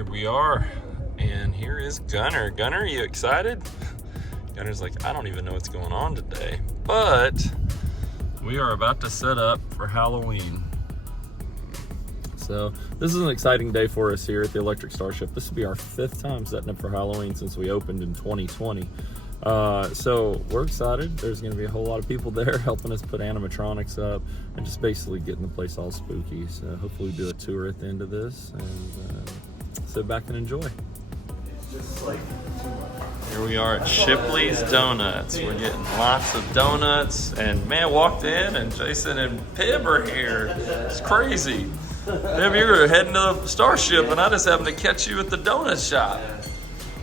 Here we are, and here is Gunner. Gunner, are you excited? Gunner's like, I don't even know what's going on today, but we are about to set up for Halloween. So this is an exciting day for us here at the Electric Starship. This will be our 5th time setting up for Halloween since we opened in 2020. So we're excited. There's going to be a whole lot of people there helping us put animatronics up and just basically getting the place all spooky. So hopefully we do a tour at the end of this and sit back and enjoy. Here we are at Shipley's Donuts. We're getting lots of donuts, and man, walked in and Jason and Pib are here. It's crazy. Pib, you're heading to the Starship and I just happened to catch you at the donut shop.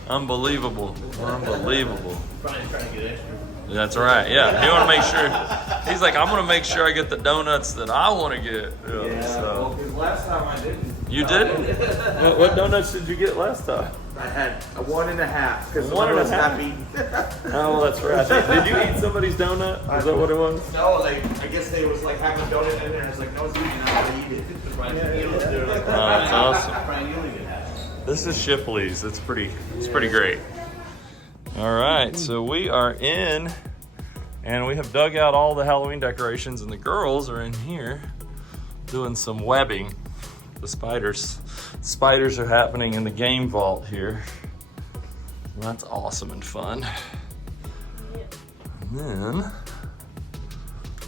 Unbelievable. Unbelievable. Brian's trying to get extra. That's right, yeah. You want to make sure, he's like, I'm going to make sure I get the donuts that I want to get. Yeah, so. well, because last time I didn't. You didn't? What donuts did you get last time? I had a 1.5 because One and a was half? happy. Oh, that's right. Did you eat somebody's donut? Is that what it was? No, I guess they was like having a donut in there. I was like, no, it's eating. I'm gonna eat it. Oh, that's awesome. Brian, you only get half. This is Shipley's. It's pretty great. All right, so we are in, and we have dug out all the Halloween decorations, and the girls are in here doing some webbing. The spiders are happening in the game vault here. That's awesome and fun. And then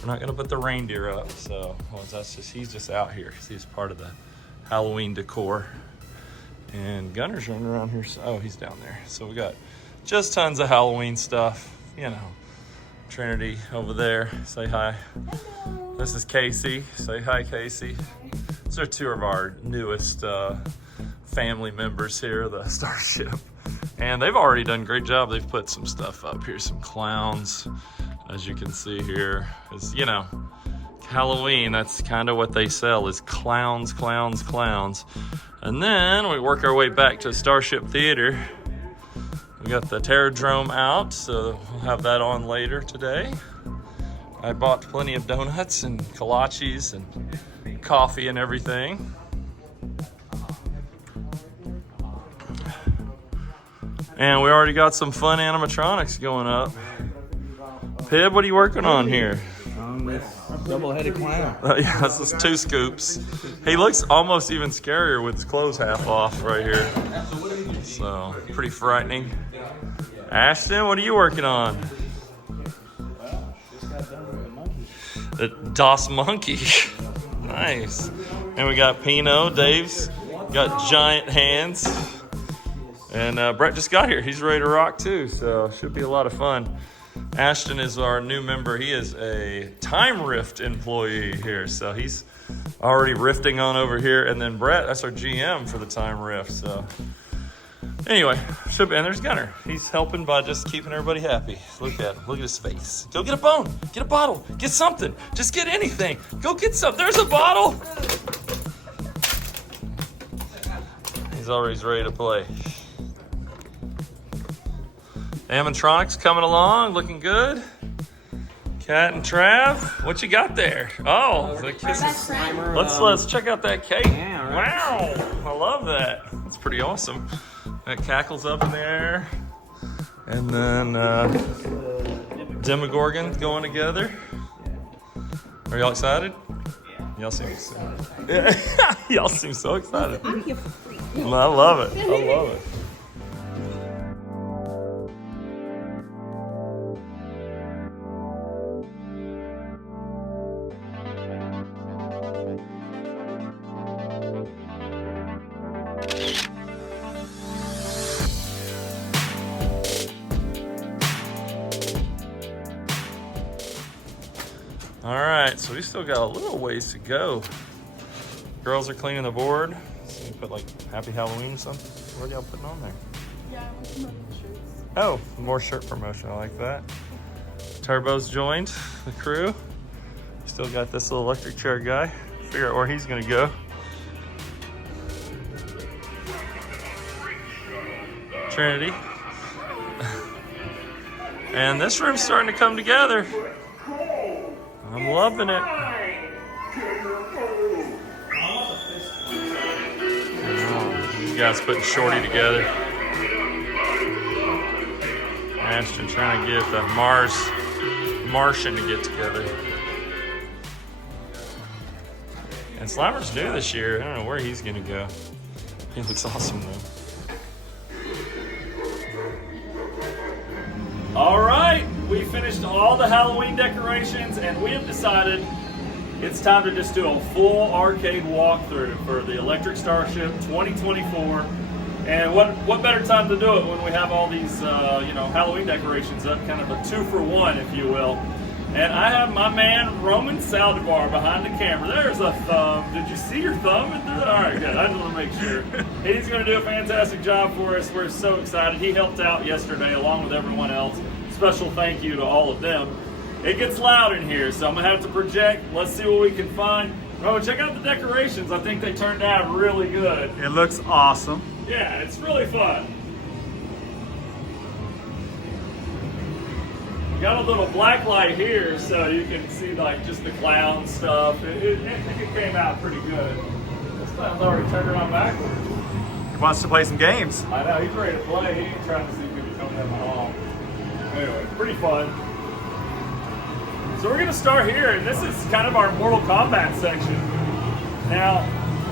we're not gonna put the reindeer up, so he's just out here. He's part of the Halloween decor. And Gunner's running around here. Oh, he's down there. So we got just tons of Halloween stuff. You know, Trinity over there. Say hi. Hello. This is Casey. Say hi, Casey. These are 2 of our newest family members here, the Starship. And they've already done a great job. They've put some stuff up here, some clowns, as you can see here. It's, you know, Halloween, that's kind of what they sell is clowns, clowns, clowns. And then we work our way back to Starship Theatre. We got the TerrorDrome out, so we'll have that on later today. I bought plenty of donuts and kolaches and coffee and everything. And we already got some fun animatronics going up. Pib, what are you working on here? Double-headed clown. Yeah, this is 2 scoops. He looks almost even scarier with his clothes half off right here. So, pretty frightening. Ashton, what are you working on? The DOS Monkey. Nice. And we got Pino. Dave's got giant hands. And Brett just got here. He's ready to rock too, so should be a lot of fun. Ashton is our new member. He is a Time Rift employee here, so he's already rifting on over here. And then Brett, that's our GM for the Time Rift. So anyway, and there's Gunner. He's helping by just keeping everybody happy. Look at him. Look at his face. Go get a bone. Get a bottle. Get something. Just get anything. Go get something. There's a bottle. He's always ready to play. Animatronics coming along, looking good. Cat and Trav, what you got there? Oh, the kisses. Let's check out that cake. Wow, I love that. That's pretty awesome. That cackles up in the air. And then Demogorgon going together. Are y'all excited? Y'all seem excited. Yeah. Y'all seem so excited. I love it. I love it. All right, so we still got a little ways to go. Girls are cleaning the board. So we put like Happy Halloween or something. What are y'all putting on there? Yeah, I want some other shirts. Oh, more shirt promotion. I like that. Turbo's joined the crew. Still got this little electric chair guy. Figure out where he's gonna go. Trinity. And this room's starting to come together. I'm loving it. Oh, These guys putting Shorty together. Ashton trying to get the Martian to get together. And Slimer's new this year. I don't know where he's gonna go. He looks awesome though. All right, we finished all the Halloween decorations and we have decided it's time to just do a full arcade walkthrough for the Electric Starship 2024. And what better time to do it when we have all these Halloween decorations up, kind of a 2-for-1, if you will. And I have my man Roman Saldivar behind the camera. There's a thumb. Did you see your thumb? All right, good. I just want to make sure. He's going to do a fantastic job for us. We're so excited. He helped out yesterday along with everyone else. Special thank you to all of them. It gets loud in here, so I'm going to have to project. Let's see what we can find. Oh, check out the decorations. I think they turned out really good. It looks awesome. Yeah, it's really fun. Got a little black light here so you can see like just the clown stuff. I think it came out pretty good. This clown's already turned it on backwards. He wants to play some games. I know, he's ready to play. He ain't trying to see if he can come down the hall. Anyway, pretty fun. So we're gonna start here, and this is kind of our Mortal Kombat section. Now,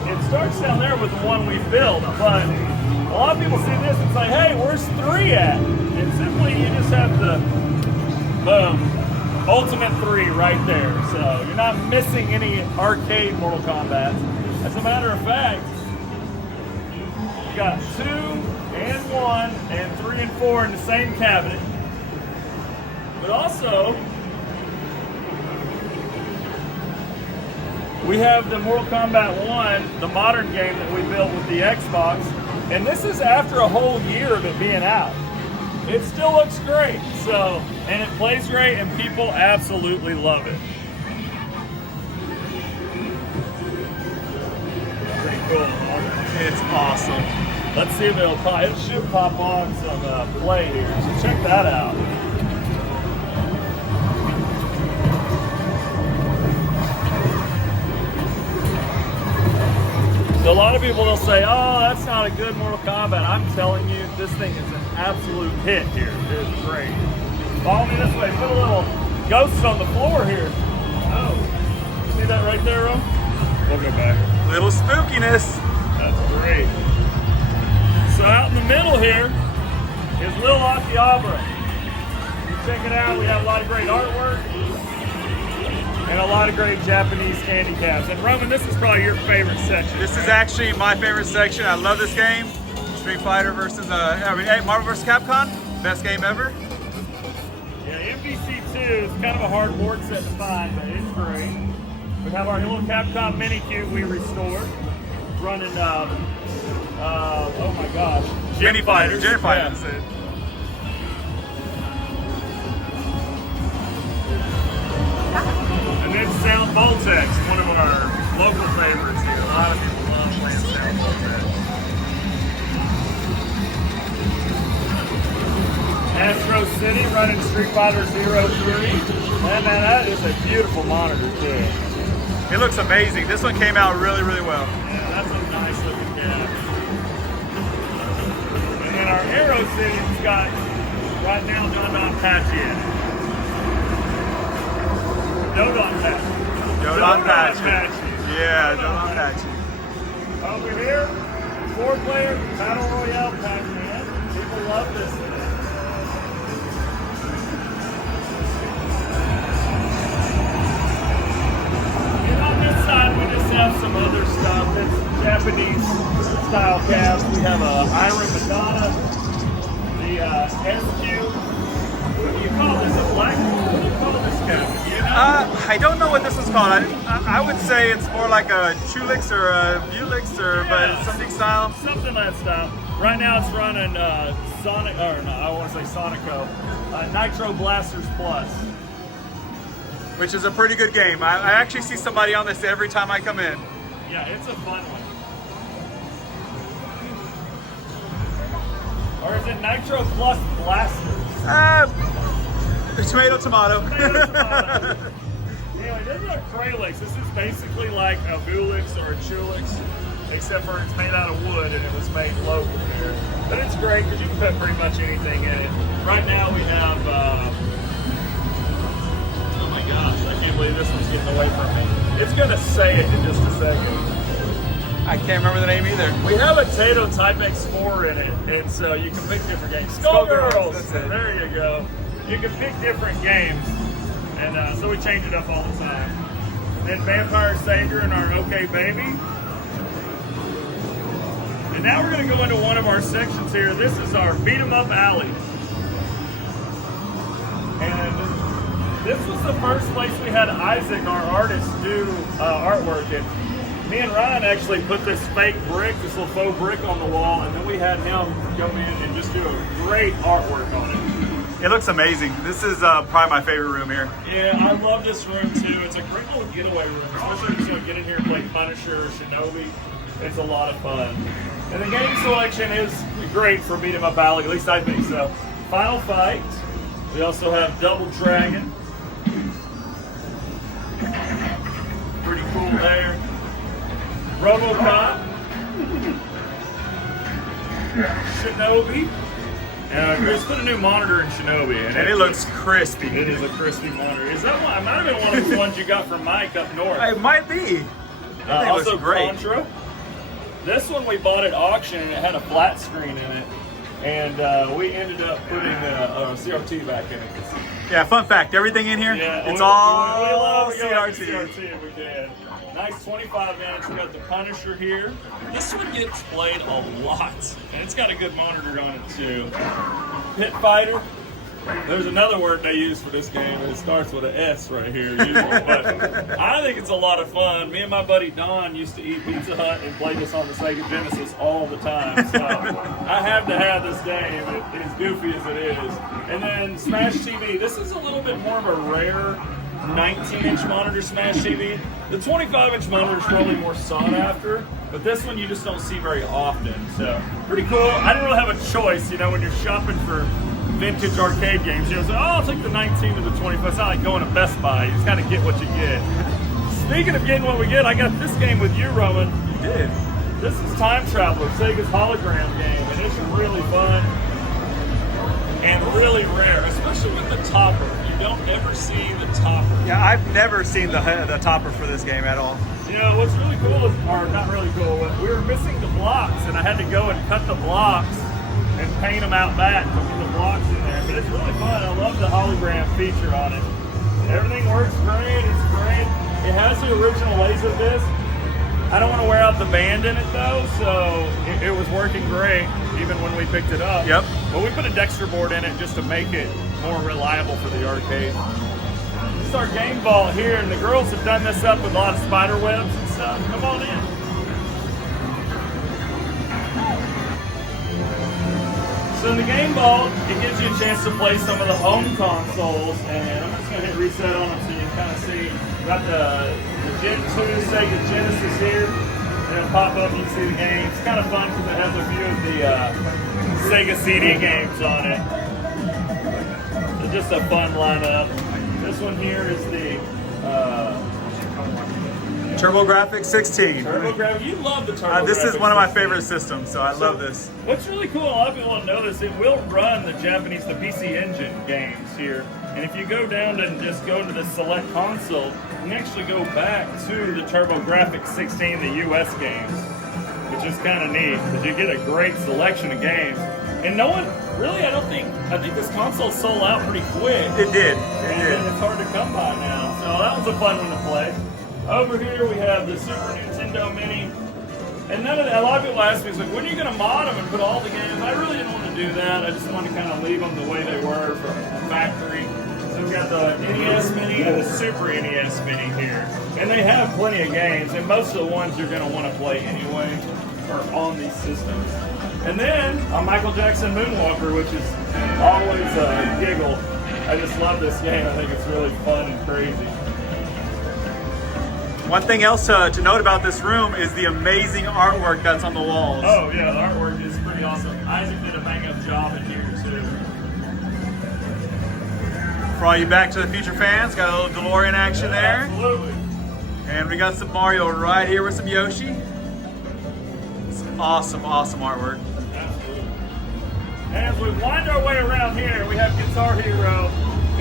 it starts down there with the one we built, but a lot of people see this and say, hey, where's 3 at? And simply you just have to boom, Ultimate 3 right there. So you're not missing any arcade Mortal Kombat. As a matter of fact, you got 2 and 1 and 3 and 4 in the same cabinet. But also, we have the Mortal Kombat 1, the modern game that we built with the Xbox. And this is after a whole year of it being out. It still looks great, so, and it plays great, and people absolutely love it. Pretty cool. It's awesome. Let's see if it'll pop. It should pop on some play here, so check that out. So a lot of people will say, oh, that's not a good Mortal Kombat. I'm telling you, this thing is an absolute hit here. It's great. Follow me this way. Put a little ghost on the floor here. Oh, see that right there, Ro? We'll go back. Little spookiness. That's great. So out in the middle here is Little Akihabara. You check it out. We have a lot of great artwork and a lot of great Japanese handicaps. And Roman, this is probably your favorite section. This is actually my favorite section. I love this game. Street Fighter versus Marvel vs. Capcom. Best game ever. Yeah, MVC2 is kind of a hard board set to find, but it's great. We have our little Capcom mini cube we restored, running, oh my gosh, Mini Fighters. Yeah. That's it. And then Sound Voltex, one of our local favorites here. A lot of people love playing Sound Voltex. Astro City running Street Fighter 03. And man, that is a beautiful monitor too. It looks amazing. This one came out really, really well. Yeah, that's a nice looking cat. And then our Aero City's got right now Dodon Patch in. Dodon Patch. Dodon Patch. Yeah, Dodon Dodon Patch. Over here, 4-player Battle Royale Pac-Man. People love this thing. And on this side, we just have some other stuff. It's Japanese style cabs. We have a Iron Madonna, the SQ. What do you call this? A black? What do you call this cab? You know? I don't know what this is called. I would say it's more like a Chulix or a Bulix, but it's something style. Something that style. Right now it's running Sonic, or no, I want to say Sonico, Nitro Blasters Plus. Which is a pretty good game. I actually see somebody on this every time I come in. Yeah, it's a fun one. Or is it Nitro Plus Blasters? Tomato, tomato. Tomato, tomato. Anyway, this is a Kralix. This is basically like a Bulix or a Chulix. except for it's made out of wood and it was made local here. But it's great because you can put pretty much anything in it. Right now we have, oh my gosh, I can't believe this one's getting away from me. It's gonna say it in just a second. I can't remember the name either. We have a Tato Type X4 in it, and so you can pick different games. Skullgirls! That's it. There you go. You can pick different games, and so we change it up all the time. Then Vampire Savior and our OK Baby. And now we're going to go into one of our sections here. This is our Beat 'em Up Alley. And this was the first place we had Isaac, our artist, do artwork in. Me and Ryan actually put this fake brick, this little faux brick on the wall, and then we had him go in and just do a great artwork on it. It looks amazing. This is probably my favorite room here. Yeah, I love this room too. It's a great little getaway room, especially if you get in here and play Punisher or Shinobi. It's a lot of fun. And the game selection is great for Beat 'em Up Alley, at least I think so. Final Fight. We also have Double Dragon. Pretty cool there. RoboCop, Shinobi, and we just put a new monitor in Shinobi, And it looks crispy. It is a crispy monitor. Is that one? It might have been one of the ones you got from Mike up north. It might be. I think it Also, looks great. Contra. This one we bought at auction, and it had a flat screen in it, and we ended up putting a CRT back in it. Yeah, fun fact, everything in here, Yeah, it's we all love CRT. CRT, we did. Nice 25 inch. We got the Punisher here. This one gets played a lot, and it's got a good monitor on it too. Pit Fighter. There's another word they use for this game, and it starts with an S right here. Usually. But I think it's a lot of fun. Me and my buddy Don used to eat Pizza Hut and play this on the Sega Genesis all the time. So I have to have this game, as goofy as it is. And then Smash TV. This is a little bit more of a rare 19-inch monitor Smash TV. The 25-inch monitor is probably more sought after, but this one you just don't see very often. So pretty cool. I didn't really have a choice, when you're shopping for vintage arcade games. Say, oh, I'll take the 19 or the 25. It's not like going to Best Buy. You just kind of get what you get. Speaking of getting what we get, I got this game with you, Roman. You did. This is Time Traveler, Sega's hologram game, and it's really fun and really rare, especially with the topper. You don't ever see the topper. Yeah, I've never seen the topper for this game at all. What's really cool is, or not really cool, but we were missing the blocks, and I had to go and cut the blocks and paint them out back to put the blocks in there. But it's really fun. I love the hologram feature on it. Everything works great. It's great. It has the original Laserdisc. I don't want to wear out the band in it though, so it was working great even when we picked it up. Yep. But we put a Dexter board in it just to make it more reliable for the arcade. This is our game vault here, and the girls have done this up with a lot of spider webs and stuff. Come on in. So in the game vault, it gives you a chance to play some of the home consoles, and I'm just going to hit reset on them so you can kind of see. Got the Gen 2 Sega Genesis here, and then pop up and you can see the game. It's kind of fun because it has a few of the Sega CD games on it. So just a fun lineup. This one here is the TurboGrafx 16. TurboGrafx. You love the TurboGrafx. This is one of my 16. favorite systems, so I love this. What's really cool, a lot of people don't know this, it will run the PC Engine games here. And if you go down and just go to the select console, you can actually go back to the TurboGrafx 16, the US games, which is kind of neat, because you get a great selection of games. And no one, really, I think this console sold out pretty quick. It did. And it's hard to come by now. So that was a fun one to play. Over here we have the Super Nintendo Mini. And a lot of people ask me, like, when are you going to mod them and put all the games? I really didn't want to do that. I just wanted to kind of leave them the way they were from factory. So we've got the NES Mini and the Super NES Mini here. And they have plenty of games, and most of the ones you're going to want to play anyway are on these systems. And then a Michael Jackson Moonwalker, which is always a giggle. I just love this game. I think it's really fun and crazy. One thing else to note about this room is the amazing artwork that's on the walls. Oh yeah, the artwork is pretty awesome. Isaac did a bang-up job in here too. For all you Back to the Future fans, got a little DeLorean action there. Absolutely. And we got some Mario right here with some Yoshi. Awesome, awesome artwork. And as we wind our way around here, we have Guitar Hero.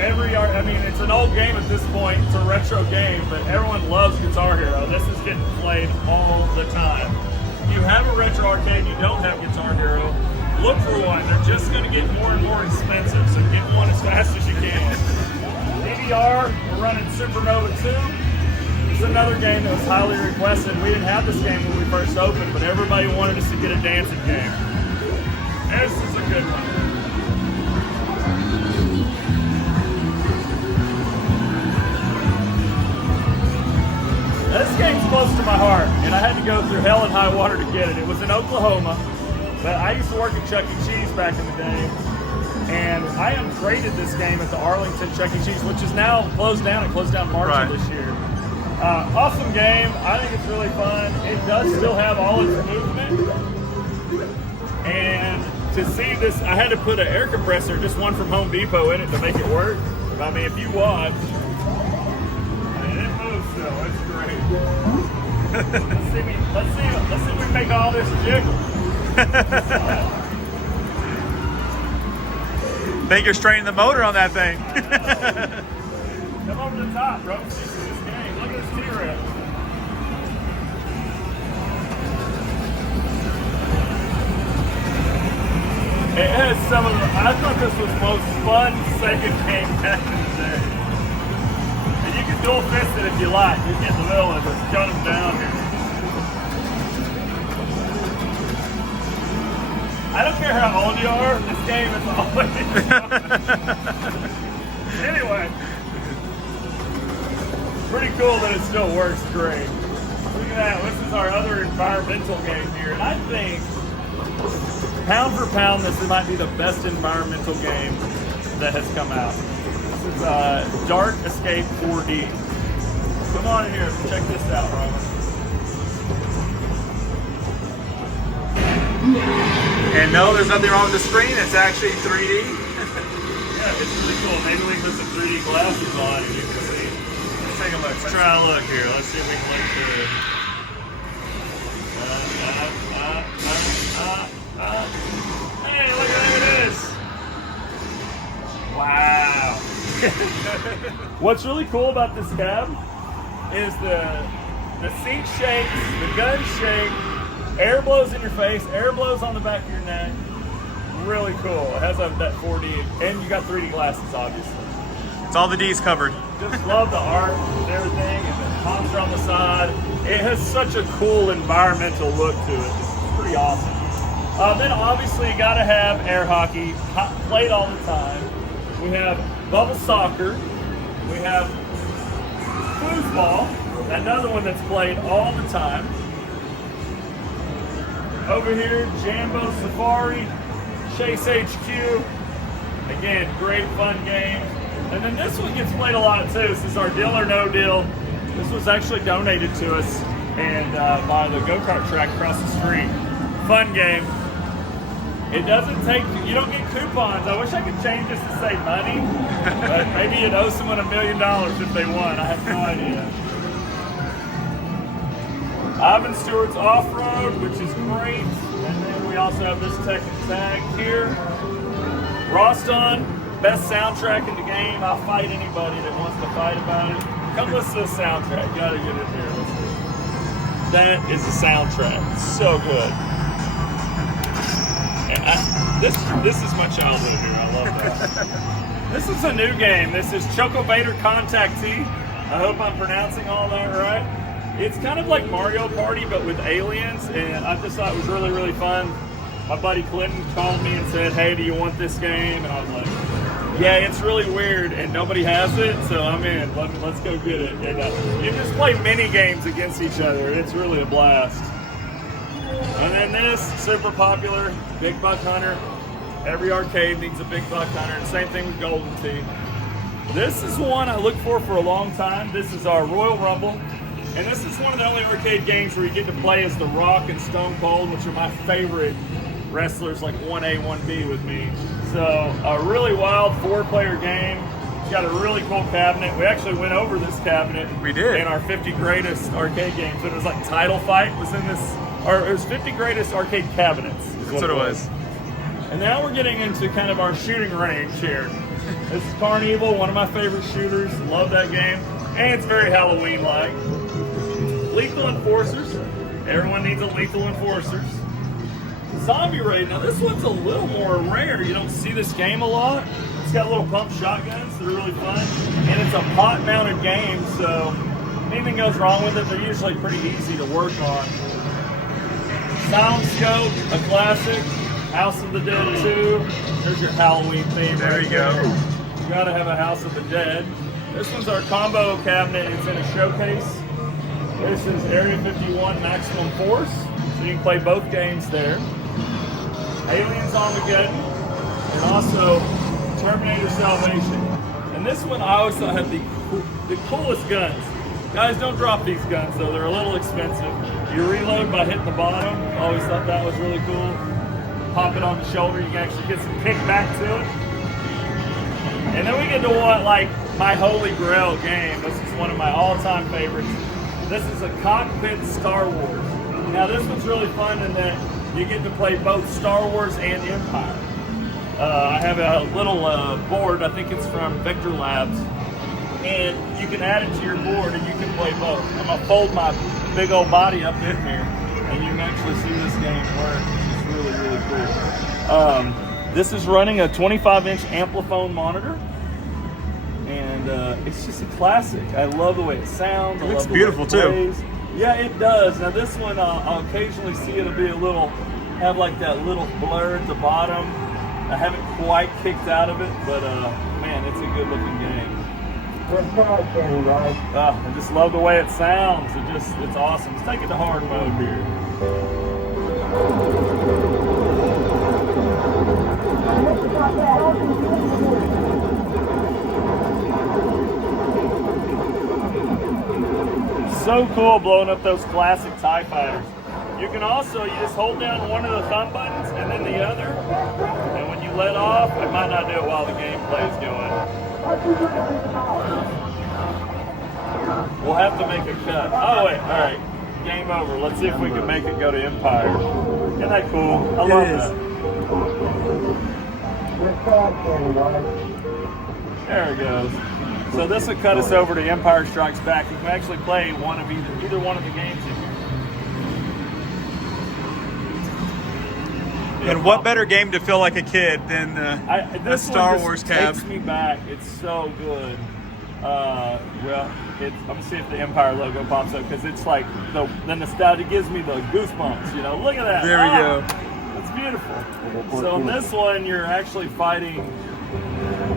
I mean, it's an old game at this point. It's a retro game, but everyone loves Guitar Hero. This is getting played all the time. If you have a retro arcade and you don't have Guitar Hero, look for one. They're just going to get more and more expensive, so get one as fast as you can. DDR, we're running Supernova 2. It's another game that was highly requested. We didn't have this game when we first opened, but everybody wanted us to get a dancing game. This is a good one. Now, this game's close to my heart, and I had to go through hell and high water to get it. It was in Oklahoma, but I used to work at Chuck E. Cheese back in the day, and I uncrated this game at the Arlington Chuck E. Cheese, which is now closed down. It closed down March of this year. Awesome game. I think it's really fun. It does still have all its movement, and to see this, I had to put an air compressor, just one from Home Depot, in it to make it work. I mean, if you watch, it moves still. It's great. let's see if we make all this jiggle. Think you're straining the motor on that thing. Come over to the top, bro. See this game. Look at this T-Rex. It has some of the, I thought this was the most fun Sega game back in the day. And you can dual fist it if you like. You get in the middle and just cut them down here. I don't care how old you are, this game is always fun. Anyway, pretty cool that it still works great. Look at that, this is our other environmental game here. And I think, pound for pound, this might be the best environmental game that has come out. This is Dark Escape 4D. Come on in here, check this out, Robert. And no, there's nothing wrong with the screen. It's actually 3D. Yeah, it's really cool. Maybe we can put some 3D glasses on and you can see. Let's take a look. Let's try a look here. Let's see if we can look through it. Hey, look at this! Wow! What's really cool about this cab is the seat shakes, the gun shake, air blows in your face, air blows on the back of your neck. Really cool. It has that 4D, and you got 3D glasses, obviously. It's all the D's covered. Just love the art and everything, and the monster on the side. It has such a cool environmental look to it. It's pretty awesome. Then obviously you gotta have air hockey, played all the time. We have bubble soccer. We have foosball, another one that's played all the time. Over here, Jambo Safari, Chase HQ. Again, great fun game. And then this one gets played a lot too. This is our Deal or No Deal. This was actually donated to us and by the go-kart track across the street. Fun game. It doesn't take, you don't get coupons. I wish I could change this to save money, but maybe you'd owe someone $1 million if they won. I have no idea. Ivan Stewart's Off-Road, which is great. And then we also have this Tech and Tag here. Roston, best soundtrack in the game. I'll fight anybody that wants to fight about it. Come listen to the soundtrack. You gotta get in here. Listen. That is the soundtrack. So good. And this is my childhood here. I love that. This is a new game. This is Choco Vader Contactee. I hope I'm pronouncing all that right. It's kind of like Mario Party, but with aliens, and I just thought it was really, really fun. My buddy Clinton called me and said, hey, do you want this game? And I was like, yeah, it's really weird, and nobody has it, so I'm in. Let's go get it. And you just play mini games against each other. It's really a blast. And then this, super popular, Big Buck Hunter. Every arcade needs a Big Buck Hunter, and same thing with Golden Tee. This is one I looked for a long time. This is our Royal Rumble. And this is one of the only arcade games where you get to play as The Rock and Stone Cold, which are my favorite wrestlers, like 1A, 1B with me. So a really wild 4-player game. It's got a really cool cabinet. We actually went over this cabinet. We did. In our 50 greatest arcade games. It was like Title Fight was in this or it was 50 greatest arcade cabinets. That's what it was. And now we're getting into kind of our shooting range here. This is Carnival, one of my favorite shooters. Love that game. And it's very Halloween-like. Lethal Enforcers. Everyone needs a Lethal Enforcers. Zombie Raid. Now this one's a little more rare. You don't see this game a lot. It's got little pump shotguns that are really fun. And it's a pot-mounted game, so if anything goes wrong with it, they're usually pretty easy to work on. Sound Scope, a classic. House of the Dead 2. There's your Halloween theme. There you go. You gotta have a House of the Dead. This one's our combo cabinet. It's in a showcase. This is Area 51 Maximum Force. So you can play both games there. Aliens Armageddon. And also Terminator Salvation. And this one I always thought had the coolest guns. Guys, don't drop these guns though. They're a little expensive. You reload by hitting the bottom. Always thought that was really cool. Pop it on the shoulder, you can actually get some kickback to it. And then we get to what, like, my holy grail game. This is one of my all-time favorites. This is a cockpit Star Wars. Now this one's really fun in that you get to play both Star Wars and Empire. I have a little board, I think it's from Vector Labs, and you can add it to your board and you can play both. I'm gonna fold my big old body up in here and you can actually see this game work. Really, really cool. This is running a 25-inch Amplifone monitor, and it's just a classic. I love the way it sounds. It looks beautiful too. Yeah, it does. Now this one, I'll occasionally see it'll be have like that little blur at the bottom. I haven't quite kicked out of it, but man, it's a good-looking game. I just love the way it sounds. It's awesome. Let's take it to hard mode here. So cool blowing up those classic TIE fighters. You can also, you just hold down one of the thumb buttons and then the other, and when you let off, it might not do it while the gameplay is going. We'll have to make a cut. Oh wait, all right. Game over. Let's see if we can make it go to Empire. Isn't that cool? I love that. There it goes. So this will cut us over to Empire Strikes Back. You can actually play one of either one of the games in here. And what better game to feel like a kid than the Star Wars cab? Takes me back. It's so good. Well, I'm gonna see if the Empire logo pops up because it's like the nostalgia gives me the goosebumps. You know, look at that. There we go. It's beautiful. So in this one, you're actually fighting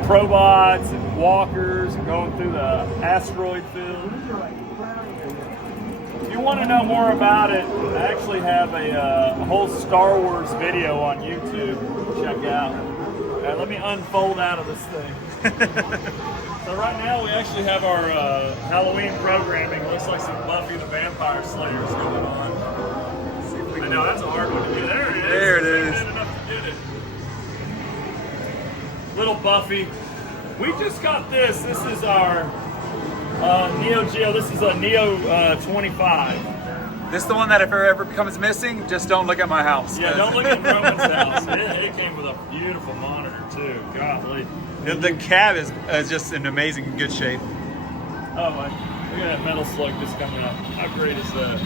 probots and walkers and going through the asteroid field. If you want to know more about it, I actually have a whole Star Wars video on YouTube. Check out. Right, let me unfold out of this thing. So right now we actually have our Halloween programming. Looks like some Buffy the Vampire Slayers going on. I know that's a hard one to do. There it is. There it is. Good enough to get it. Little Buffy. We just got this. This is our Neo Geo. This is a Neo 25. This is the one that if it ever becomes missing, just don't look at my house. Yeah, don't look at Roman's house. It came with a beautiful monitor too. Golly. The cab is just in amazing good shape. Oh my! Look at that Metal Slug just coming up. How great is that?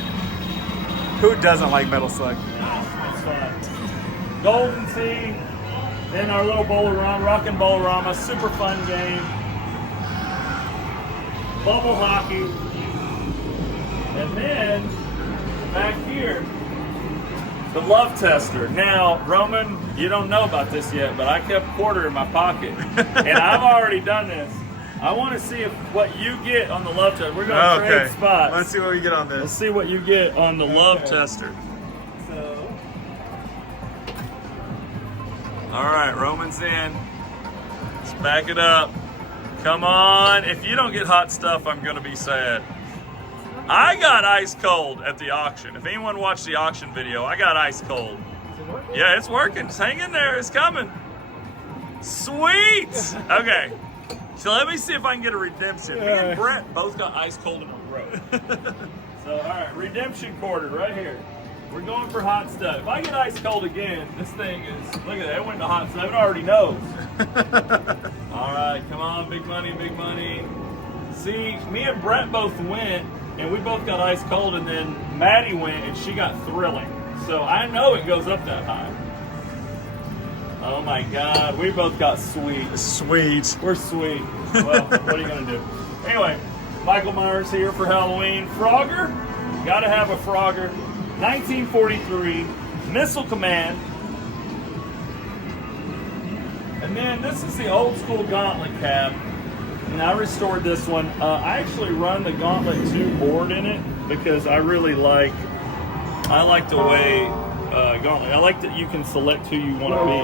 Who doesn't like Metal Slug? That's fun. Golden Sea. Then our little Bolorama, Rockin' Bolorama, super fun game. Bubble hockey. And then, back here, the Love Tester. Now, Roman, you don't know about this yet, but I kept a quarter in my pocket. And I've already done this. I want to see what you get on the Love Tester. We're going to trade spots. Let's see what we get on this. Let's see what you get on the Love Tester. All right, Roman's in. Let's back it up. Come on. If you don't get hot stuff, I'm going to be sad. I got ice cold at the auction. If anyone watched the auction video, I got ice cold. Yeah, it's working. Just hang in there. It's coming. Sweet. Okay. So let me see if I can get a redemption. Me and Brett both got ice cold in our throat. So, all right, redemption quarter right here. We're going for hot stuff. If I get ice cold again, this thing is, look at that, it went to hot stuff. It already knows. All right, come on, big money, big money. See, me and Brett both went, and we both got ice cold, and then Maddie went, and she got thrilling. So I know it goes up that high. Oh my God, we both got sweet. Sweet. We're sweet. Well, what are you gonna do? Anyway, Michael Myers here for Halloween. Frogger, gotta have a Frogger. 1943, Missile Command. And then this is the old school Gauntlet cab. And I restored this one. I actually run the Gauntlet 2 board in it because I really like, the way Gauntlet, I like that you can select who you want to be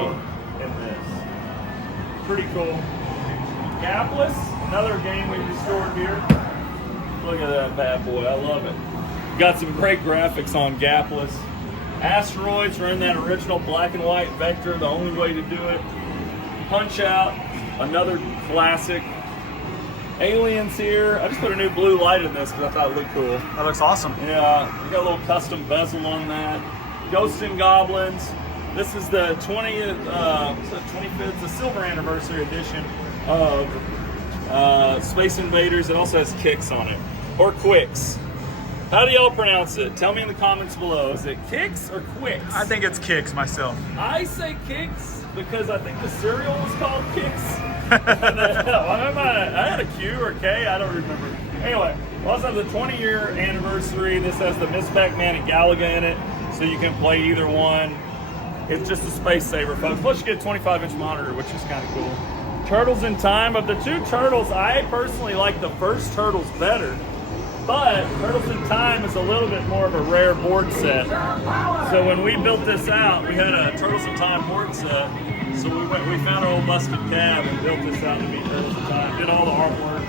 in this. Pretty cool. Gapless, another game we restored here. Look at that bad boy, I love it. Got some great graphics on Gapless. Asteroids are in that original black and white vector, the only way to do it. Punch Out, another classic. Aliens here. I just put a new blue light in this because I thought it looked cool. That looks awesome. Yeah, we got a little custom bezel on that. Ghosts and Goblins. This is the 25th, the silver anniversary edition of Space Invaders. It also has kicks on it, or quicks. How do y'all pronounce it? Tell me in the comments below. Is it kicks or quicks? I think it's kicks myself. I say kicks because I think the cereal was called Kicks. I had a Q or K, I don't remember. Anyway, we also have the 20-year anniversary. This has the Miss Pac-Man and Galaga in it, so you can play either one. It's just a space saver, folks. Plus you get a 25-inch monitor, which is kind of cool. Turtles in Time. Of the two Turtles, I personally like the first Turtles better. But Turtles in Time is a little bit more of a rare board set. So when we built this out, we had a Turtles in Time board set. So we found an old busted cab and built this out to be Turtles in Time. Did all the artwork.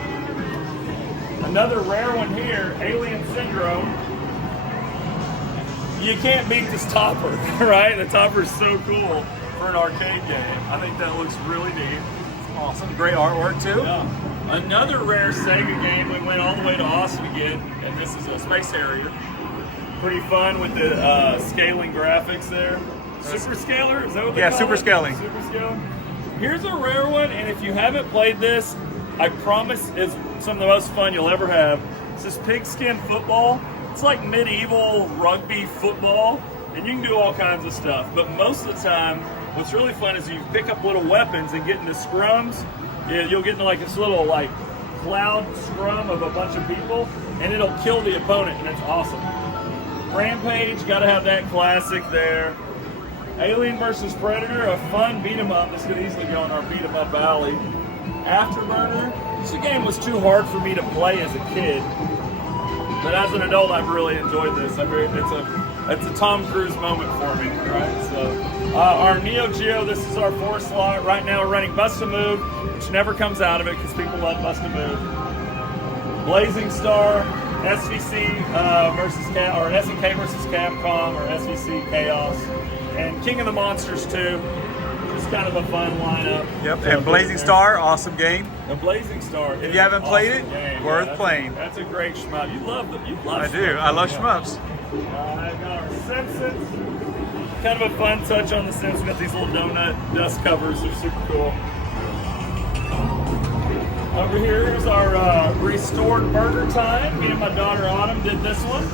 Another rare one here, Alien Syndrome. You can't beat this topper, right? The topper is so cool for an arcade game. I think that looks really neat. Awesome. Great artwork too. Yeah. Another rare Sega game. We went all the way to Austin again, and this is a Space Harrier. Pretty fun with the scaling graphics there. Super Scaler? Is that what they call Super it? scaling. Super Scale. Here's a rare one, and if you haven't played this, I promise it's some of the most fun you'll ever have. It's this pigskin football. It's like medieval rugby football, and you can do all kinds of stuff. But most of the time, what's really fun is you pick up little weapons and get into scrums. You'll get into like this little like cloud scrum of a bunch of people, and it'll kill the opponent, and it's awesome. Rampage, gotta have that classic there. Alien vs. Predator, a fun beat 'em up. This could easily go in our beat 'em up alley. Afterburner, this game was too hard for me to play as a kid, but as an adult, I've really enjoyed this. It's a Tom Cruise moment for me, right? So, our Neo Geo, this is our 4 slot. Right now, we're running Bust a Move, which never comes out of it because people love Bust a Move. Blazing Star, SVC versus or SNK versus Capcom, or SVC Chaos, and King of the Monsters 2. Just kind of a fun lineup. Yep, and Blazing Star, awesome game. The Blazing Star. If you haven't played it, game. worth that's playing. That's a great shmup. You love I do. I love shmups. I've got our Simpsons. Kind of a fun touch on the Simpsons. Got these little donut dust covers. They're super cool. Over here's our restored Burger Time. Me and my daughter Autumn did this one.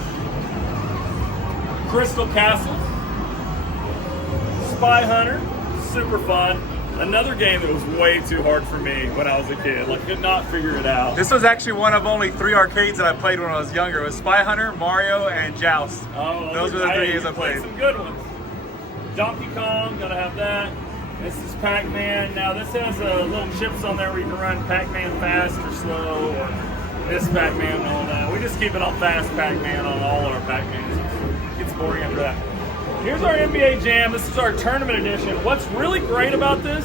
Crystal Castle. Spy Hunter. Super fun. Another game that was way too hard for me when I was a kid. Like, could not figure it out. This was actually one of only 3 arcades that I played when I was younger. It was Spy Hunter, Mario, and Joust. Oh, those were the 3 games I played. Some good ones. Donkey Kong, gotta have that. This is Pac-Man. Now this has little chips on there where you can run Pac-Man fast or slow, or this Pac-Man and all that. We just keep it on fast Pac-Man on all our Pac-Mans. It gets boring after that. Here's our NBA Jam. This is our tournament edition. What's really great about this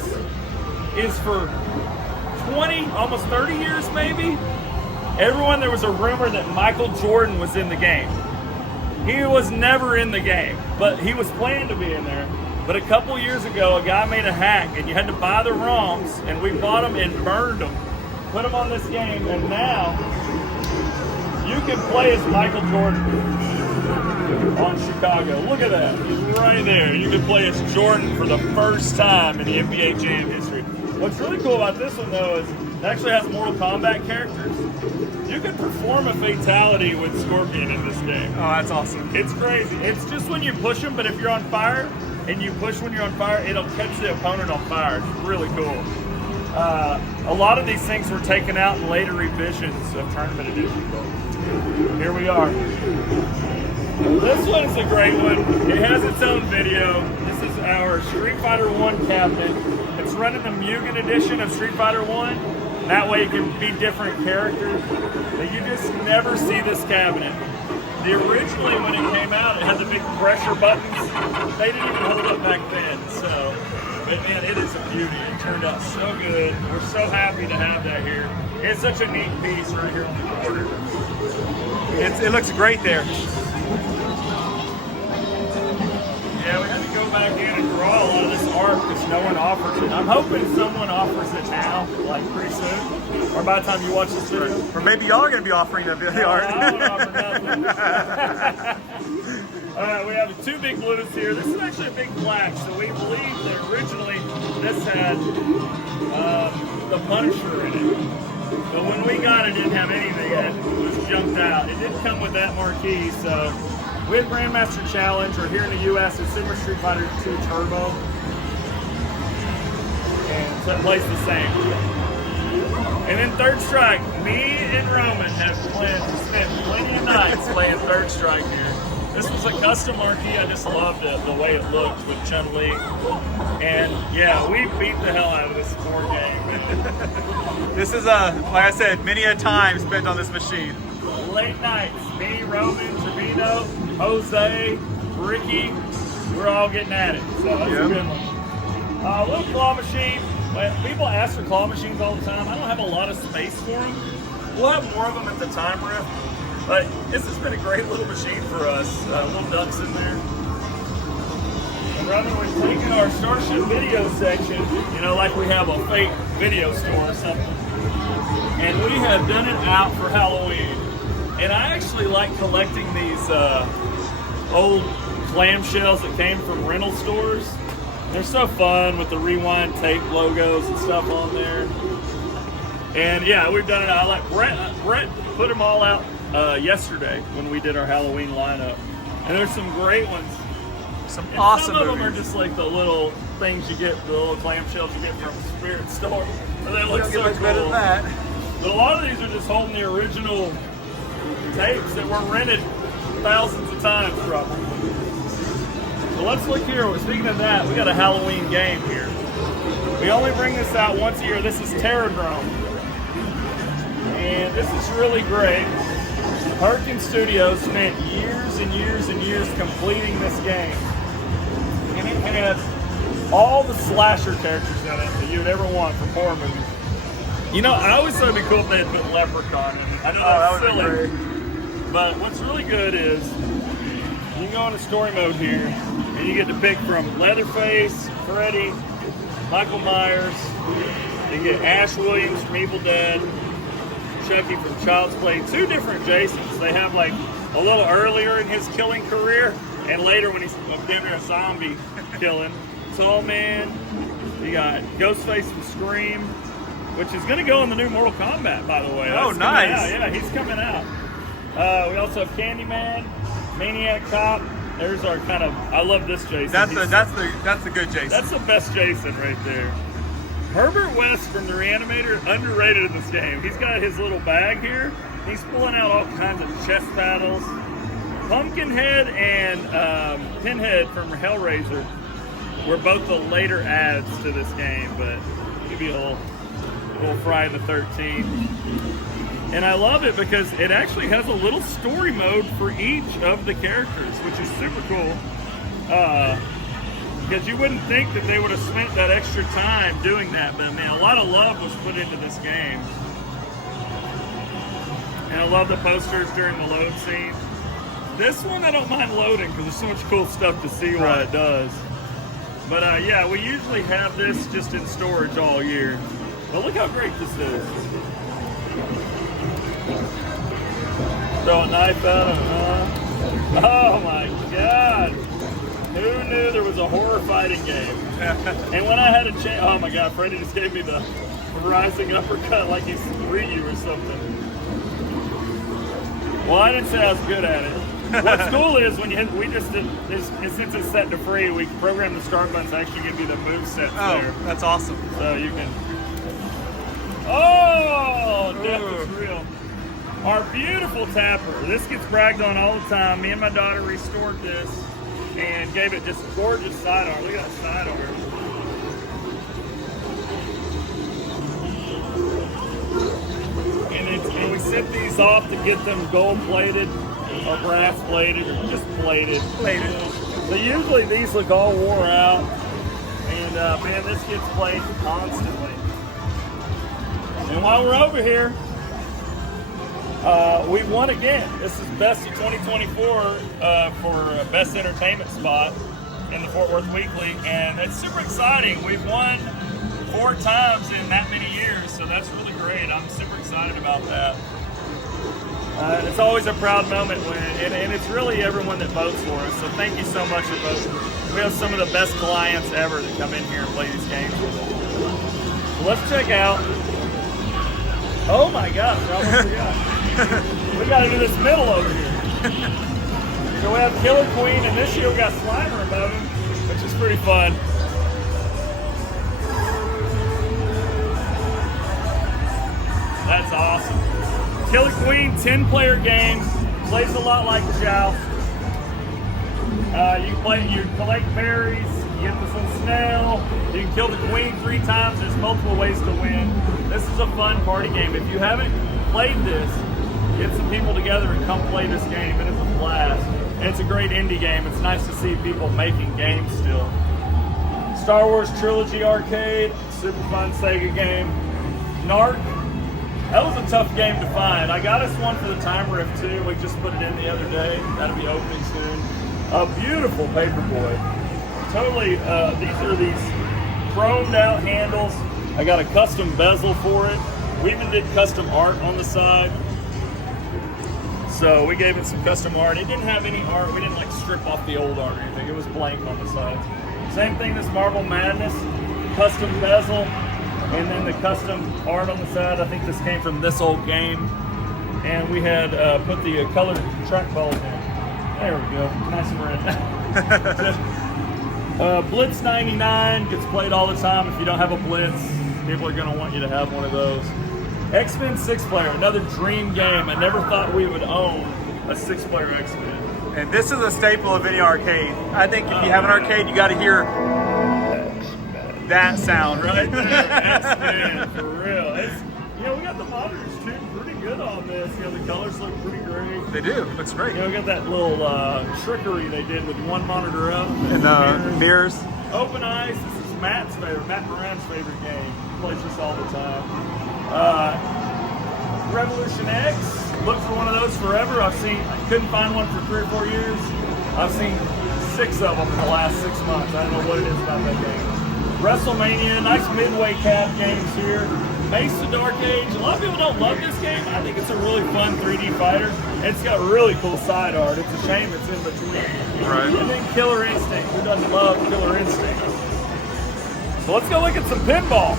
is for 20, almost 30 years maybe, there was a rumor that Michael Jordan was in the game. He was never in the game, but he was planned to be in there. But a couple years ago, a guy made a hack, and you had to buy the ROMs, and we bought them and burned them, put them on this game, and now you can play as Michael Jordan. on Chicago. Look at that. He's right there. You can play as Jordan for the first time in the NBA Jam history. What's really cool about this one, though, is it actually has Mortal Kombat characters. You can perform a fatality with Scorpion in this game. Oh, that's awesome. It's crazy. It's just when you push him, but if you're on fire and you push when you're on fire, it'll catch the opponent on fire. It's really cool. A lot of these things were taken out in later revisions of Tournament Edition. Here we are. This one is a great one. It has its own video. This is our Street Fighter 1 cabinet. It's running the Mugen edition of Street Fighter 1. That way it can be different characters. But you just never see this cabinet. Originally when it came out, it had the big pressure buttons. They didn't even hold up back then. So, but man, it is a beauty. It turned out so good. We're so happy to have that here. It's such a neat piece right here on the border. It looks great there. Yeah, we had to go back in and draw a lot of this art because no one offers it. I'm hoping someone offers it now, like pretty soon, or by the time you watch this video. Or maybe y'all are going to be offering the art. I won't offer nothing. All right, we have two big blues here. This is actually a big black, so we believe that originally this had the Punisher in it. But when we got it, it didn't have anything. It was jumped out. It didn't come with that marquee, so we had Grandmaster Challenge, or here in the U.S. it's Super Street Fighter 2 Turbo. And so it plays the same. And then Third Strike, me and Roman have spent plenty of nights playing Third Strike here. This was a custom marquee. I just loved the way it looked with Chun-Li. And yeah, we beat the hell out of this board game. This is like I said, many a time spent on this machine. Late nights, me, Roman, Trevino, Jose, Ricky, we're all getting at it. So that's a good one. A little claw machine. Well, people ask for claw machines all the time. I don't have a lot of space for them. We'll have more of them at the time rift. But this has been a great little machine for us. Little ducks in there. And Roman, we're taking our Starship video section, you know, like we have a fake video store or something. And we have done it out for Halloween. And I actually like collecting these old clamshells that came from rental stores. They're so fun with the rewind tape logos and stuff on there. And yeah, we've done it. I like Brett put them all out yesterday when we did our Halloween lineup. And there's some great ones. Some And awesome some of them movies. are just like the little things you get, the little clamshells you get from Spirit Store. And they look Don't so get much better than cool. that. But a lot of these are just holding the original tapes that were rented thousands of times probably. So let's look here. Speaking of that, we got a Halloween game here. We only bring this out once a year. This is TerrorDrome. And this is really great. Hurricane Studios spent years and years and years completing this game. And it has all the slasher characters in it that you would ever want from horror movies. You know, I always thought it'd be cool if they had put Leprechaun in it. I know that's that would be silly. great. But what's really good is you can go into story mode here and you get to pick from Leatherface, Freddy, Michael Myers. You get Ash Williams from Evil Dead, Chucky from Child's Play, two different Jasons. They have like a little earlier in his killing career and later when he's damn near a zombie killing. Tall Man. You got Ghostface from Scream, which is going to go in the new Mortal Kombat, by the way. Oh, That's coming nice. out. Yeah, he's coming out. We also have Candyman, Maniac Cop. There's our kind of, I love this Jason. That's the good Jason. That's the best Jason right there. Herbert West from the Reanimator, underrated in this game. He's got his little bag here. He's pulling out all kinds of chest battles. Pumpkinhead and Pinhead from Hellraiser were both the later adds to this game, but it'd be a little Friday the 13th. And I love it because it actually has a little story mode for each of the characters, which is super cool. Because you wouldn't think that they would have spent that extra time doing that, but man, a lot of love was put into this game. And I love the posters during the load scene. This one I don't mind loading because there's so much cool stuff to see what it does. But yeah, we usually have this just in storage all year. But look how great this is. Throw a knife out. Oh my God. Who knew there was a horror fighting game? And when I had a chance, oh my God, Freddie just gave me the rising uppercut like he's Ryu or something. Well, I didn't say I was good at it. What's cool is when you hit, we just did, since it's set to free, we program the start buttons to actually give you the move sets there. That's awesome. So you can. Oh, death is real. Our beautiful tapper. This gets bragged on all the time. Me and my daughter restored this and gave it just gorgeous sidearm. Look at that sidearm. And we set these off to get them gold plated or brass plated or just plated. So usually these look all wore out. And man, this gets played constantly. And while we're over here, we won again. This is Best of 2024 for Best Entertainment Spot in the Fort Worth Weekly, and it's super exciting. We've won 4 times in that many years, so that's really great. I'm super excited about that. It's always a proud moment when, and it's really everyone that votes for us, so thank you so much for voting. We have some of the best clients ever that come in here and play these games with us. So let's check out. Oh my gosh, I almost forgot. We gotta do this middle over here. So we have Killer Queen, and this year we got Slimer above him, which is pretty fun. That's awesome. Killer Queen, 10-player game, plays a lot like Joust. You collect berries, you get this little snail, you can kill the queen 3 times, there's multiple ways to win. This is a fun party game. If you haven't played this, get some people together and come play this game. It is a blast. And it's a great indie game. It's nice to see people making games still. Star Wars Trilogy Arcade, super fun Sega game. Narc, that was a tough game to find. I got us one for the Time Rift too. We just put it in the other day. That'll be opening soon. A beautiful paperboy. Totally, these chromed out handles. I got a custom bezel for it. We even did custom art on the side. So we gave it some custom art. It didn't have any art. We didn't like strip off the old art or anything. It was blank on the sides. Same thing, this Marble Madness, custom bezel, and then the custom art on the side. I think this came from this old game. And we had put the colored trackballs in. There we go, nice and red. Blitz 99 gets played all the time. If you don't have a Blitz, people are gonna want you to have one of those. X-Men 6-player, another dream game. I never thought we would own a 6-player X-Men. And this is a staple of any arcade. I think if you have an arcade, you got to hear that sound right there. X-Men, for real. It's, you know, we got the monitors too, pretty good on this. You know, the colors look pretty great. They do. Looks great. You know, we got that little trickery they did with one monitor up. And mirrors. Open Eyes, this is Matt Moran's favorite game. He plays this all the time. Revolution X, looked for one of those forever. I couldn't find one for 3 or 4 years. I've seen 6 of them in the last 6 months. I don't know what it is about that game. WrestleMania, nice midway cap games here. Mesa Dark Age, a lot of people don't love this game. I think it's a really fun 3D fighter. It's got really cool side art. It's a shame it's in between. Right. And then Killer Instinct. Who doesn't love Killer Instinct? So let's go look at some pinball.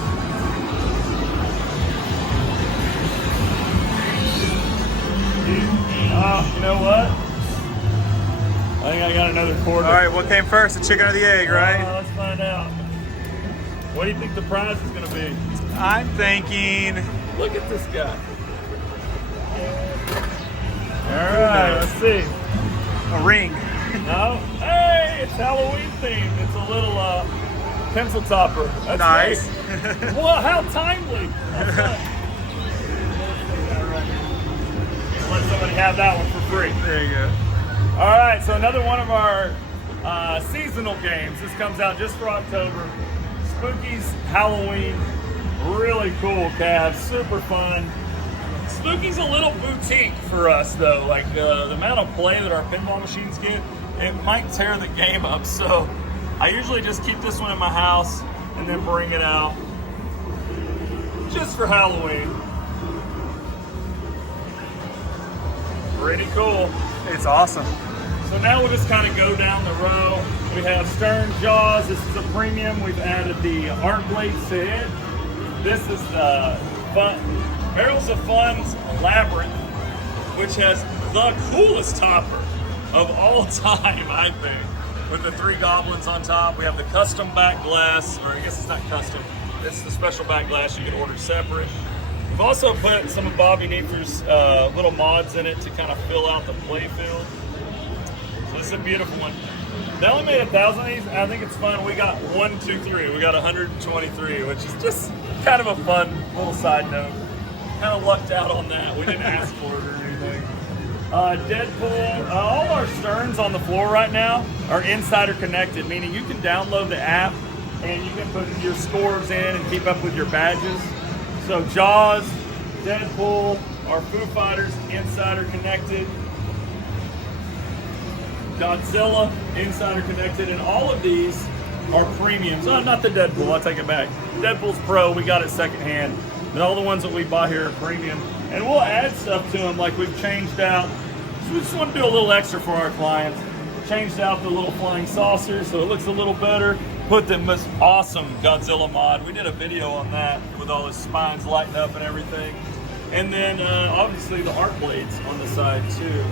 You know what? I think I got another quarter. All right, what came first, the chicken or the egg, right? Let's find out. What do you think the prize is going to be? I'm thinking... Look at this guy. All right, let's see. A ring. No? Hey, it's Halloween themed. It's a little pencil topper. That's Nice. Nice. Well, how timely. Let somebody have that one for free. There you go. All right, so another one of our seasonal games. This comes out just for October. Spooky's Halloween. Really cool, Cav. Super fun. Spooky's a little boutique for us, though. Like the amount of play that our pinball machines get, it might tear the game up. So I usually just keep this one in my house and then bring it out just for Halloween. Pretty cool. It's awesome. So now we'll just kind of go down the row. We have Stern Jaws. This is a premium. We've added the arc blades to it. This is the Barrels of Fun's Labyrinth, which has the coolest topper of all time, I think. With the 3 goblins on top. We have the custom back glass, or I guess it's not custom. It's the special back glass you can order separate. We've also put some of Bobby Neefer's little mods in it to kind of fill out the play field. So this is a beautiful one. They only made 1,000 of these, and I think it's fun. We got 1, 2, 3. We got 123, which is just kind of a fun little side note. Kind of lucked out on that. We didn't ask for it or anything. Deadpool, all our Sterns on the floor right now are insider connected, meaning you can download the app and you can put your scores in and keep up with your badges. So Jaws, Deadpool, our Foo Fighters, insider connected. Godzilla, insider connected, and all of these are premiums. Oh, not the Deadpool, I'll take it back. Deadpool's pro, we got it secondhand. And all the ones that we buy here are premium. And we'll add stuff to them, like we've changed out. So we just want to do a little extra for our clients. Changed out the little flying saucers so it looks a little better. Put the most awesome Godzilla mod. We did a video on that with all his spines lighting up and everything. And then obviously the arc blades on the side too.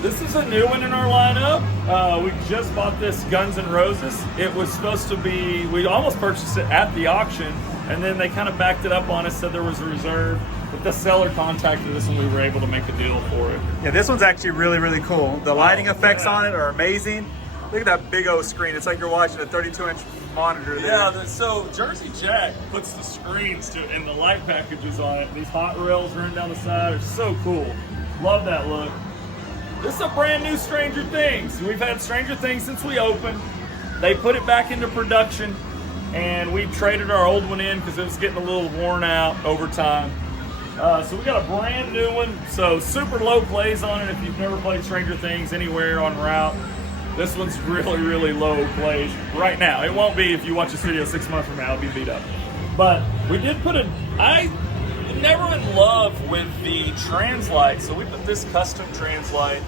This is a new one in our lineup. We just bought this Guns N' Roses. It was supposed to be, we almost purchased it at the auction, and then they kind of backed it up on us, said there was a reserve. But the seller contacted us and we were able to make a deal for it. Yeah, this one's actually really, really cool. The lighting effects on it are amazing. Look at that big old screen. It's like you're watching a 32-inch monitor there. Yeah, so Jersey Jack puts the screens to and the light packages on it. These hot rails running down the side are so cool. Love that look. This is a brand new Stranger Things. We've had Stranger Things since we opened. They put it back into production, and we traded our old one in because it was getting a little worn out over time. So we got a brand new one. So super low plays on it if you've never played Stranger Things anywhere on route. This one's really, really low plays right now. It won't be if you watch this video 6 months from now, it'll be beat up. But we did put I'm never in love with the Translite, so we put this custom Translite.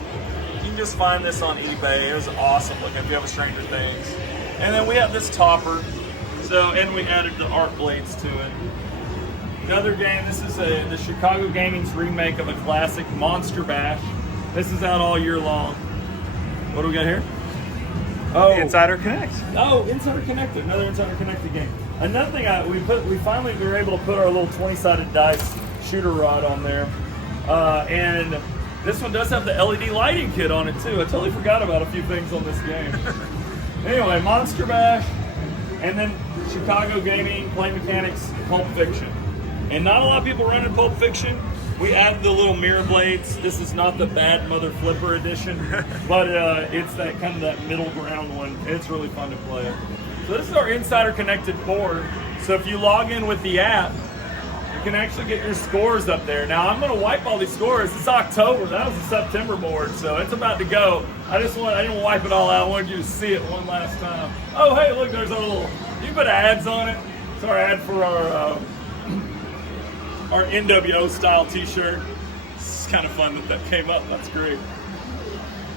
You can just find this on eBay. It was awesome looking if you have a Stranger Things. And then we have this topper. So, and we added the arc blades to it. Another game, this is the Chicago Gaming's remake of a classic, Monster Bash. This is out all year long. What do we got here? Oh, Insider Connect. Oh, Insider Connected, another Insider Connected game. Another thing, we finally were able to put our little 20-sided dice shooter rod on there. And this one does have the LED lighting kit on it too. I totally forgot about a few things on this game. Anyway, Monster Bash, and then Chicago Gaming, Play Mechanics, Pulp Fiction. And not a lot of people running Pulp Fiction. We added the little mirror blades. This is not the Bad Mother Flipper edition, but it's that kind of that middle ground one. It's really fun to play. So this is our Insider Connected board. So if you log in with the app, you can actually get your scores up there. Now I'm going to wipe all these scores. It's October. That was a September board, so it's about to go. I didn't wipe it all out. I wanted you to see it one last time. Oh, hey, look, there's our little. You put ads on it. It's our ad for our NWO style t-shirt. It's kind of fun that came up. That's great.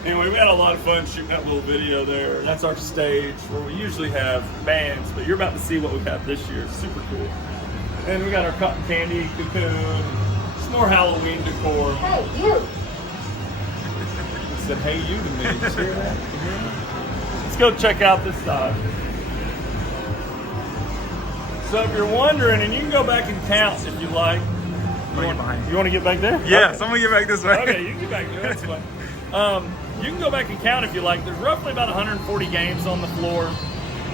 Anyway, we had a lot of fun shooting that little video there. That's our stage where we usually have bands, but you're about to see what we've had this year. It's super cool. And we got our cotton candy cocoon. Some more Halloween decor. Hey, you! He said, hey, you to me. Did you hear that? Did you hear that? Let's go check out this side. So if you're wondering, and you can go back and count if you like. You want to get back there? Yeah, okay. someone get back this way. Okay, you can get back there. That's fine. You can go back and count if you like. There's roughly about 140 games on the floor,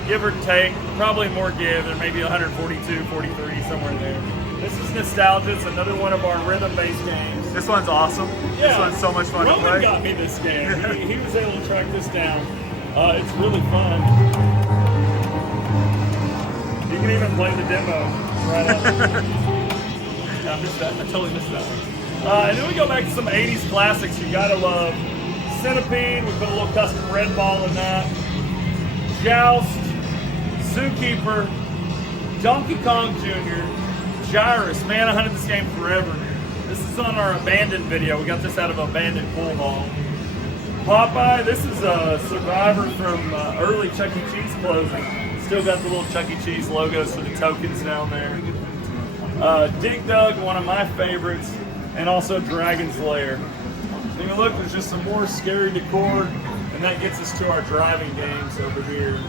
give or take. Probably more give. There may be 142, 43, somewhere in there. This is Nostalgia. It's another one of our rhythm-based games. This one's awesome. Yeah. This one's so much fun to Roman play. got me this game. He was able to track this down. It's really fun. You can even play the demo right up. I missed that. I totally missed that one. And then we go back to some 80s classics you gotta love. Centipede, we put a little custom red ball in that. Joust, Zookeeper, Donkey Kong Jr., Gyrus. Man, I hunted this game forever. This is on our Abandoned video. We got this out of Abandoned Pool Hall. Popeye, this is a survivor from early Chuck E. Cheese closing. Still got the little Chuck E. Cheese logos for the tokens down there. Dig Dug, one of my favorites, and also Dragon's Lair. So you look, there's just some more scary decor, and that gets us to our driving games over here.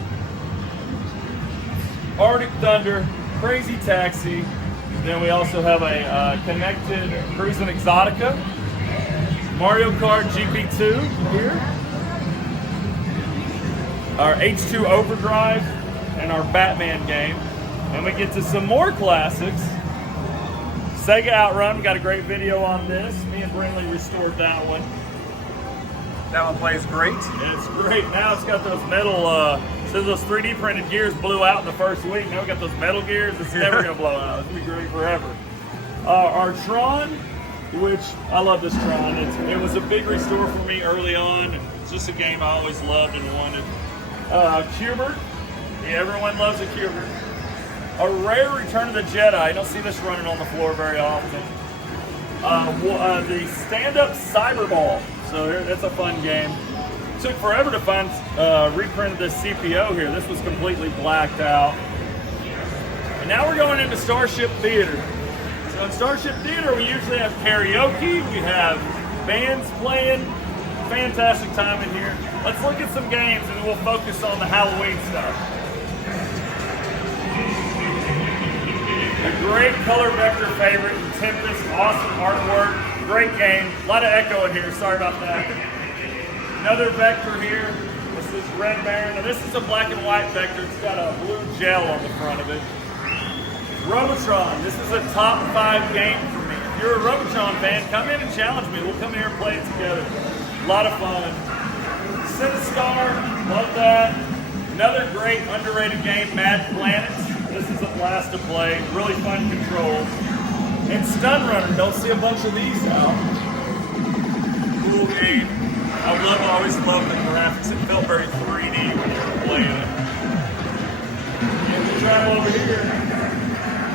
Arctic Thunder, Crazy Taxi. Then we also have a connected Cruising Exotica. Mario Kart GP2 here. Our H2 Overdrive and our Batman game. And we get to some more classics. Sega Outrun, got a great video on this. Me and Brinley restored that one. That one plays great. It's great. Now it's got those metal, so those 3D printed gears blew out in the first week. Now we got those metal gears. It's never gonna blow out. It's gonna be great forever. Our Tron, which I love this Tron. It was a big restore for me early on. It's just a game I always loved and wanted. Cubert. Yeah, everyone loves a Cubert. A rare Return of the Jedi. I don't see this running on the floor very often. The stand-up Cyberball. So that's a fun game. Took forever to find reprint of this CPO here. This was completely blacked out. And now we're going into Starship Theatre. So in Starship Theatre, we usually have karaoke. We have bands playing. Fantastic time in here. Let's look at some games and we'll focus on the Halloween stuff. A great color vector favorite, Tempest, awesome artwork, great game. A lot of echo in here, sorry about that. Another vector here, this is Red Baron. Now this is a black and white vector, it's got a blue gel on the front of it. Robotron, this is a top 5 game for me. If you're a Robotron fan, come in and challenge me. We'll come here and play it together. A lot of fun. Sinistar, love that. Another great underrated game, Mad Planet. This is a blast to play, really fun controls. And Stun Runner, don't see a bunch of these out. Cool game. I always loved the graphics. It felt very 3D when you were playing it. And we travel over here.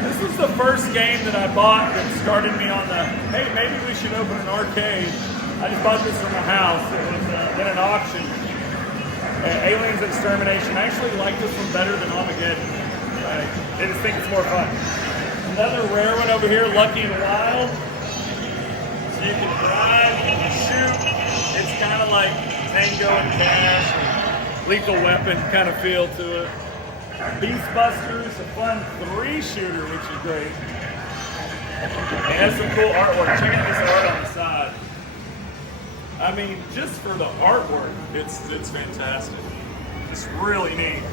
This was the first game that I bought that started me on the, hey, maybe we should open an arcade. I just bought this from a house. It was in an auction. Aliens Extermination. I actually like this one better than Armageddon. I just think it's more fun. Another rare one over here, Lucky and Wild. So you can drive, you can shoot. It's kind of like Tango and Cash, or Lethal Weapon kind of feel to it. Beast Busters, a fun 3-shooter, which is great. It has some cool artwork. Check out this art on the side. I mean, just for the artwork, it's fantastic. It's really neat.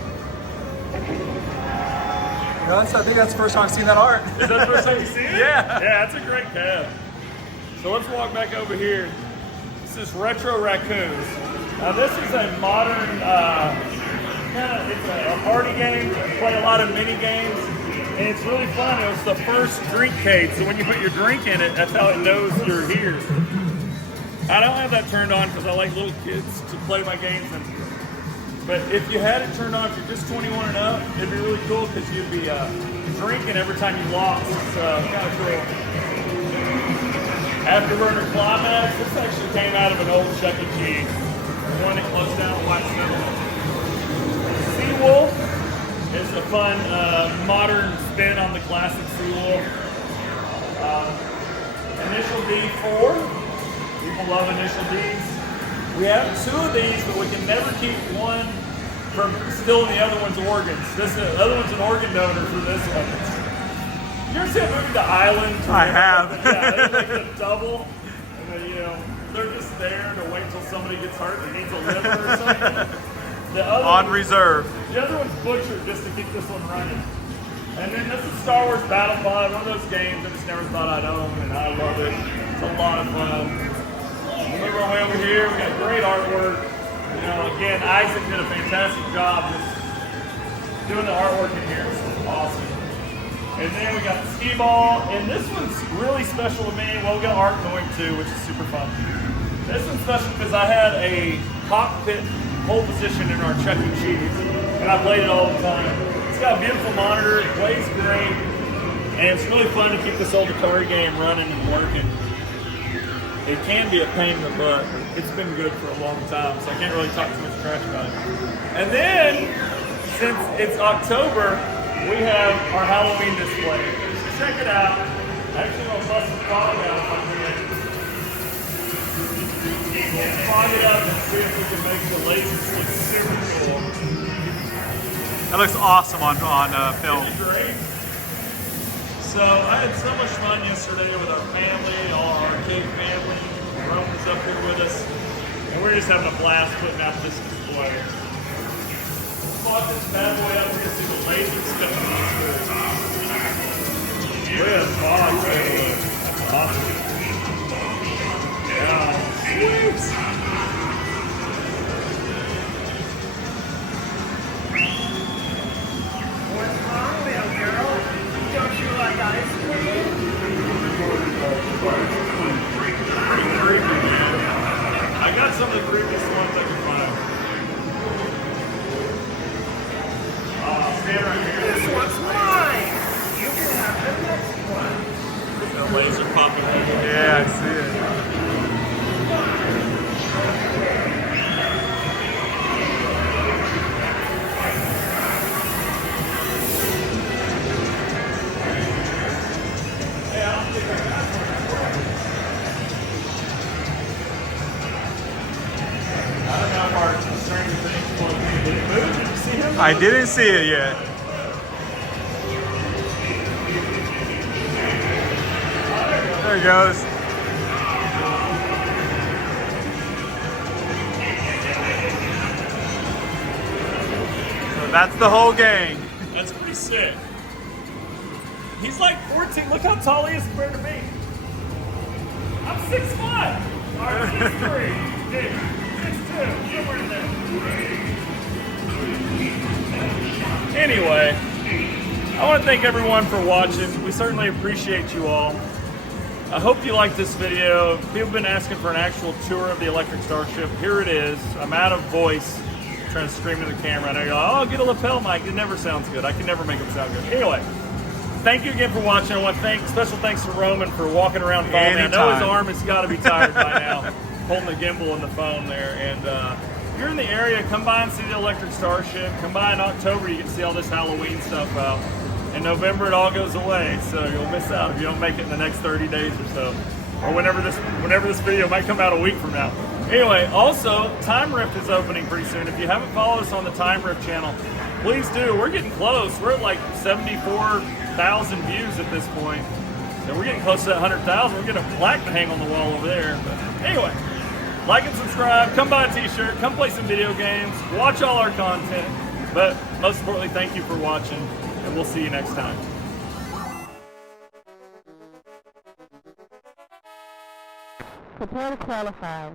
I think that's the first time I've seen that art. Is that the first time you've seen it? Yeah. Yeah, that's a great cab. So let's walk back over here. This is Retro Raccoons. Now this is a modern, it's a party game. We play a lot of mini games. And it's really fun. It was the first drink cage. So when you put your drink in it, that's how it knows you're here. I don't have that turned on because I like little kids to play my games in. But if you had it turned on, if you're just 21 and up, it'd be really cool because you'd be drinking every time you lost. So kind of cool. Afterburner Climax. This actually came out of an old Chuck E. Cheese. The one that closed down in White Center. Seawolf is a fun modern spin on the classic Seawolf. Initial D4. People love Initial Ds. We have 2 of these, but we can never keep one from stealing the other one's organs. The other one's an organ donor for this one. You ever see a movie, The Island? I have. Yeah, they like the double, and then, they're just there to wait till somebody gets hurt and needs a liver or something. The other On reserve. The other one's butchered just to keep this one running. And then this is Star Wars Battle Pod, one of those games I just never thought I'd own, and I love it. It's a lot of fun. Move our way over here. We got great artwork. Again, Isaac did a fantastic job just doing the artwork in here. It's awesome. And then we got the skee ball, and this one's really special to me. Well, we got Arkanoid too, which is super fun. This one's special because I had a cockpit pole position in our Chuck E. Cheese, and I played it all the time. It's got a beautiful monitor. It plays great, and it's really fun to keep this old Atari game running and working. It can be a pain in the butt. It's been good for a long time, so I can't really talk too much trash about it. And then, since it's October, we have our Halloween display. Check it out. Actually, I'll bust some product out if I can. We'll fog it up and see if we can make the lasers look super cool. That looks awesome on film. Isn't it great? So I had so much fun yesterday with our family, all our kid family. Rome was up here with us, and we're just having a blast putting out this display. Bought this bad boy up here to see the laser stuff in the school. Look at the box. That's awesome. Yeah, sweet. What's wrong, little girl? Don't you like ice cream? Pretty creepy, man. I got some of the creepiest ones I could find. Stand right here. This one's mine. You can have the next one. The laser popping up. Yeah, I see it. I didn't see it yet. There it goes. So that's the whole gang. That's pretty sick. He's like 14. Look how tall he is compared to me. I'm 6'5". Or 6'3". 6'2". Somewhere in there. Anyway, I want to thank everyone for watching. We certainly appreciate you all. I hope you liked this video. People have been asking for an actual tour of the electric Starship. Here it is. I'm out of voice trying to scream to the camera. I know you're like, oh, get a lapel mic. It never sounds good. I can never make them sound good. Anyway, thank you again for watching. I want to thank, special thanks to Roman for walking around following me. I know his arm has got to be tired by now, holding the gimbal and the phone there. And if you're in the area, come by and see the electric Starship. Come by in October, you can see all this Halloween stuff out. In November, it all goes away, so you'll miss out if you don't make it in the next 30 days or so. Or whenever this video might come out a week from now. Anyway, also, Time Rift is opening pretty soon. If you haven't followed us on the Time Rift channel, please do. We're getting close. We're at like 74,000 views at this point. And we're getting close to that 100,000. We're getting a plaque to hang on the wall over there. But anyway, like and subscribe. Come buy a t-shirt. Come play some video games. Watch all our content. But most importantly, thank you for watching. And we'll see you next time. Prepare to qualify.